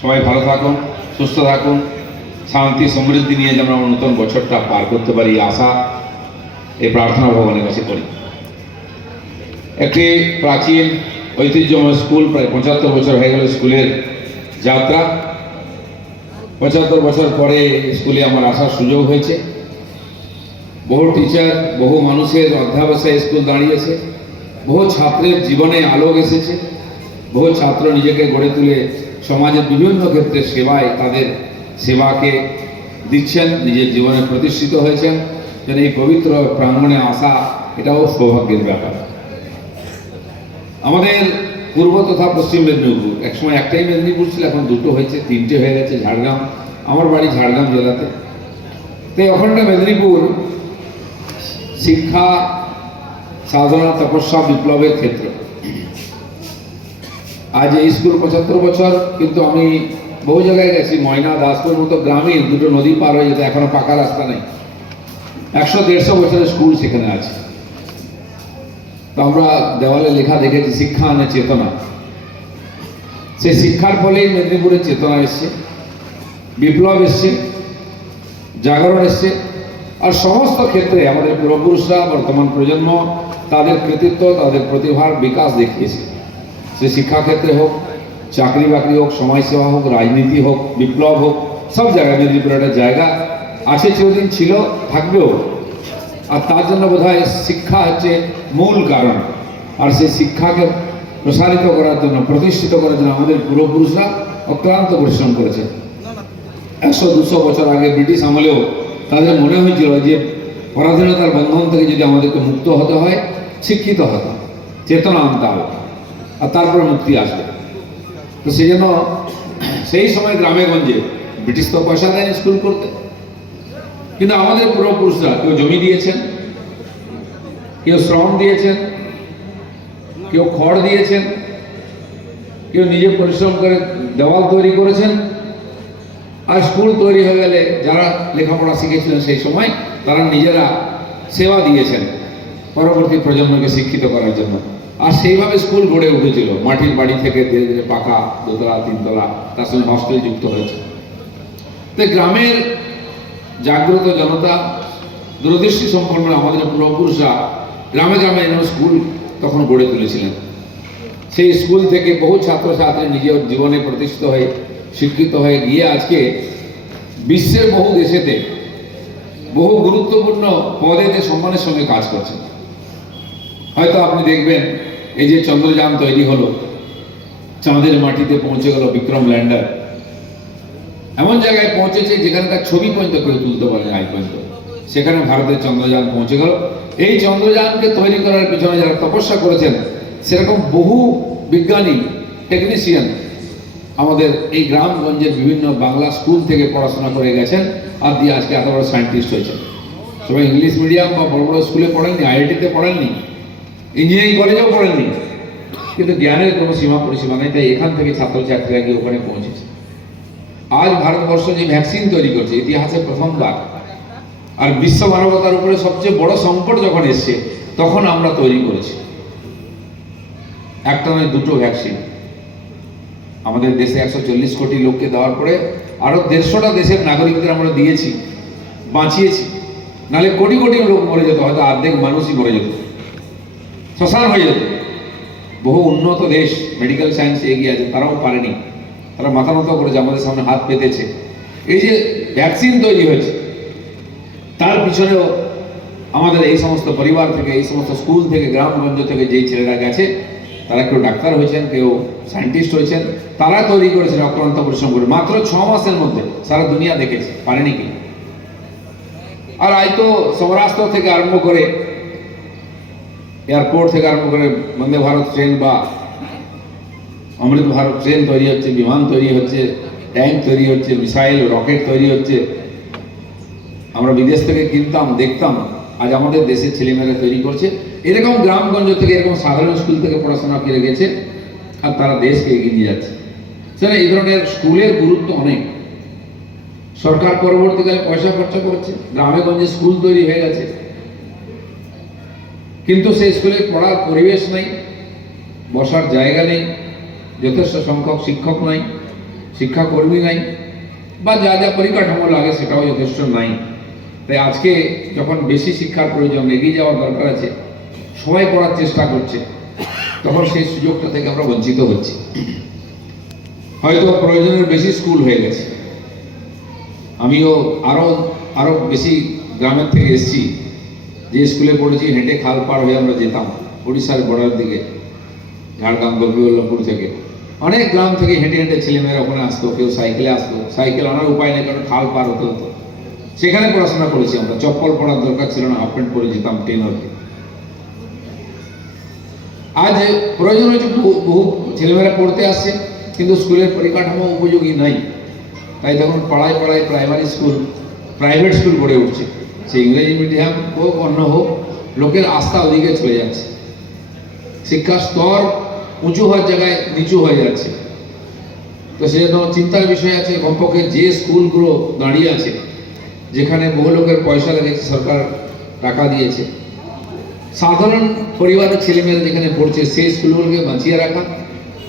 সবাই ভালো থাকুন, সুস্থ থাকুন, শান্তি সমৃদ্ধি নিয়ে যেন আমরা নতুন বছরটা পার করতে পারি আশা এই প্রার্থনা ভগবানের কাছে করি। একটি প্রাচীন ঐতিহ্যময় স্কুল, প্রায় 75 বছর হয়ে গেল স্কুলের যাত্রা। 75 বছর পরে স্কুলে আমার আসার সুযোগ হয়েছে। বহু টিচার, বহু মানুষের অধ্যাবসায় স্কুল দাঁড়িয়েছে, বহু ছাত্রের জীবনে আলোক এসেছে, বহু ছাত্র নিজেকে গড়ে তুলে সমাজের বিভিন্ন ক্ষেত্রে সেবায় তাদের সেবাকে দিচ্ছেন, নিজের জীবনে প্রতিষ্ঠিত হয়েছেন। যেন এই পবিত্র প্রাঙ্গণে আসা এটাও সৌভাগ্যের ব্যাপার। আমাদের পূর্ব তথা পশ্চিম মেদিনীপুর, একসময় একটাই মেদিনীপুর ছিল, এখন দুটো হয়েছে, তিনটে হয়ে গেছে। ঝাড়গ্রাম, আমার বাড়ি ঝাড়গ্রাম জেলাতে। তো ওখানটা মেদিনীপুর শিক্ষা, সাধনা, তপস্যা, বিপ্লবের ক্ষেত্র। আজ এই স্কুল 75 বছর, কিন্তু আমি বহু জায়গায় গেছি। ময়না, দাসপুর মতো গ্রামে দুটো নদী পার হয়ে যেত, এখনো পাকা রাস্তা নেই। 100-150 বছরের স্কুল সেখানে আছে। তো আমরা দেওয়ালে লেখা দেখেছি, শিক্ষা আনে চেতনা। সেই শিক্ষার ফলেই মেদিনীপুরের চেতনা এসছে, বিপ্লব এসছে, জাগরণ এসছে। আর সমস্ত ক্ষেত্রে আমাদের পূর্বপুরুষরা, বর্তমান প্রজন্ম তাদের কৃতিত্ব, তাদের প্রতিভার বিকাশ দেখিয়েছে। সে শিক্ষাক্ষেত্রে হোক, চাকরি বাকরি হোক, সমাজসেবা হোক, রাজনীতি হোক, বিপ্লব হোক, সব জায়গায় মেদিনীপুরের একটা জায়গা আছে, চিরদিন ছিল, থাকবেও। আর তার জন্য বোধহয় শিক্ষা হচ্ছে মূল কারণ। আর সেই শিক্ষাকে প্রসারিত করার জন্য, প্রতিষ্ঠিত করার জন্য আমাদের পূর্বপুরুষরা অক্লান্ত পরিশ্রম করেছে। 100-200 বছর আগে ব্রিটিশ আমলেও তাদের মনে হয়েছিল যে পরাধীনতার বন্ধন থেকে যদি আমাদেরকে মুক্ত হতে হয়, শিক্ষিত হতে হয়, চেতনা আনতে হবে, আর তারপরে মুক্তি আসবে। তো সেই জন্য সেই সময় গ্রামে গঞ্জে ব্রিটিশ তো পয়সা দেয়নি স্কুল করতে, কিন্তু আমাদের পূর্বপুরুষরা কেউ জমি দিয়েছেন, কেউ শ্রম দিয়েছেন, কেউ খড় দিয়েছেন, কেউ নিজে পরিশ্রম করে দেওয়াল তৈরি করেছেন। আর স্কুল তৈরি হয়ে গেলে যারা লেখাপড়া শিখেছিলেন সেই সময়, তারা নিজেরা সেবা দিয়েছেন পরবর্তী প্রজন্মকে শিক্ষিত করার জন্য। আর সেইভাবে স্কুল গড়ে উঠেছিল, মাটির বাড়ি থেকে ধীরে ধীরে পাকা 2তলা 3তলা, তার সঙ্গে হস্টেল যুক্ত হয়েছে। তো গ্রামের জাগ্রত জনতা, দূরদৃষ্টি সম্পন্ন আমাদের পূর্বপুরুষরা গ্রামে গ্রামে স্কুল তখন গড়ে তুলেছিলেন। সেই স্কুল থেকে বহু ছাত্রছাত্রী নিজের জীবনে প্রতিষ্ঠিত হয়ে, শিক্ষিত হয়ে গিয়ে আজকে বিশ্বের বহু দেশেতে বহু গুরুত্বপূর্ণ পদেতে সম্মানের সঙ্গে কাজ করছেন। হয়তো আপনি দেখবেন, এই যে চন্দ্রযান তৈরি হলো, চাঁদের মাটিতে পৌঁছে গেল বিক্রম ল্যান্ডার, এমন জায়গায় পৌঁছেছে যেখানকার ছবি পর্যন্ত কেউ তুলতে পারে আজ পর্যন্ত। সেখানে ভারতের চন্দ্রযান পৌঁছে গেল। এই চন্দ্রযানকে তৈরি করার পিছনে যারা তপস্যা করেছেন, সেরকম বহু বিজ্ঞানী, টেকনিশিয়ান আমাদের এই গ্রামগঞ্জের বিভিন্ন বাংলা স্কুল থেকে পড়াশোনা করে গেছেন, আর দিয়ে আজকে এত বড় সায়েন্টিস্ট হয়েছেন। সবাই ইংলিশ মিডিয়াম বা বড় বড় স্কুলে পড়েননি, IIT-তে পড়েননি, ইঞ্জিনিয়ারিং কলেজেও পড়েননি, কিন্তু জ্ঞানের কোনো সীমা পরিসীমা নেই। তাই এখান থেকে ছাত্রছাত্রীরা গিয়ে ওখানে পৌঁছেছে। আজ ভারতবর্ষ যে ভ্যাকসিন তৈরি করছে, ইতিহাসে প্রথমবার। আর বিশ্ব মানবতার উপরে সবচেয়ে বড় সংকট যখন এসছে, তখন আমরা তৈরি করেছি একটা নয়, দুটো ভ্যাকসিন। আমাদের দেশে 140 কোটি লোককে দেওয়ার পরে আরো 150টা দেশের নাগরিকদের আমরা দিয়েছি, বাঁচিয়েছি। নাহলে কোটি কোটি লোক মরে যেত, হয়তো অর্ধেক মানুষই মরে যেত, শ্মশান হয়ে যেত। বহু উন্নত দেশ মেডিকেল সায়েন্সে এগিয়ে আছে, তারাও পারেনি, তারা মাথা নত করেছে, আমাদের সামনে হাত পেতেছে। এই যে ভ্যাকসিন তৈরি হয়েছে, তার পিছনেও আমাদের এই সমস্ত পরিবার থেকে, এই সমস্ত স্কুল থেকে, গ্রামগঞ্জ থেকে যেই ছেলেরা গেছে, তারা কেউ ডাক্তার হয়েছেন, কেউ সায়েন্টিস্ট হয়েছেন, তারা তৈরি করেছেন অক্লান্ত পরিশ্রম করে। মাত্র 6 মাসের মধ্যে সারা দুনিয়া দেখেছে, পারেনি কি? আর আজ তো সৌরাষ্ট্র থেকে আরম্ভ করে, এয়ারপোর্ট থেকে আরম্ভ করে বন্দে ভারত ট্রেন বা অমৃত ভারত ট্রেন তৈরি হচ্ছে, বিমান তৈরি হচ্ছে, ট্যাঙ্ক তৈরি হচ্ছে, মিসাইল, রকেট তৈরি হচ্ছে। আমরা বিদেশ থেকে কিনতাম, দেখতাম, আজ আমাদের দেশের ছেলেমেয়েরা তৈরি করছে। এরকম গ্রামগঞ্জ থেকে, এরকম সাধারণ স্কুল থেকে পড়াশোনা করে গেছে, আর তারা দেশকে এগিয়ে নিয়ে যাচ্ছে। সেটা এই ধরনের স্কুলের গুরুত্ব অনেক। সরকার পরবর্তীকালে পয়সা খরচা করছে, গ্রামে গঞ্জে স্কুল তৈরি হয়ে গেছে, কিন্তু সেই স্কুলে পড়ার পরিবেশ নেই, বসার জায়গা নেই, যথেষ্ট সংখ্যক শিক্ষক নাই। শিক্ষাকর্মী নাই, বা যা যা পরিকাঠামো লাগে সেটাও যথেষ্ট নাই। তাই আজকে যখন বেশি শিক্ষার প্রয়োজন, এগিয়ে যাওয়ার দরকার আছে, সবাই পড়ার চেষ্টা করছে, তখন সেই সুযোগটা থেকে আমরা বঞ্চিত হচ্ছি। হয়তো প্রয়োজনের বেশি স্কুল হয়ে গেছে। আমিও আরো বেশি গ্রামের থেকে এসেছি, যে স্কুলে পড়েছি হেঁটে খাল পার হয়ে আমরা যেতাম উড়িষ্যার বর্ডার দিকে, ঝাড়গ্রাম গোপীবল্লভপুর থেকে অনেক গ্রাম থেকে হেঁটে হেঁটে ছেলেমেয়েরা ওখানে আসতো, কেউ সাইকেলে আসতো, সাইকেল আনার উপায় নেই কারণ খাল পার হতে হতো। সেখানে পড়াশোনা করেছি আমরা, চপ্পল পরার দরকার ছিল না, হাফ প্যান্ট পরে যেতাম 10 অবধি। আজ প্রয়োজন হচ্ছে, বহু ছেলেমেয়েরা পড়তে আসছে কিন্তু স্কুলের পরিকাঠামো উপযোগী নাই। তাই তখন পাড়ায় পাড়ায় প্রাইমারি স্কুল, প্রাইভেট স্কুল গড়ে উঠছে, সে ইংরেজি মিডিয়াম হোক অন্য হোক, লোকের আস্থা ওদিকে চলে যাচ্ছে। শিক্ষার স্তর উঁচু হওয়ার জায়গায় নিচু হয়ে যাচ্ছে। তো সেজন্য চিন্তার বিষয় আছে, কমপক্ষে যে স্কুলগুলো দাঁড়িয়ে আছে, যেখানে বহু লোকের পয়সা লেগেছে, সরকার টাকা দিয়েছে, সাধারণ পরিবারের ছেলেমেয়েরা যেখানে পড়ছে সেই স্কুলগুলোকে বাঁচিয়ে রাখা,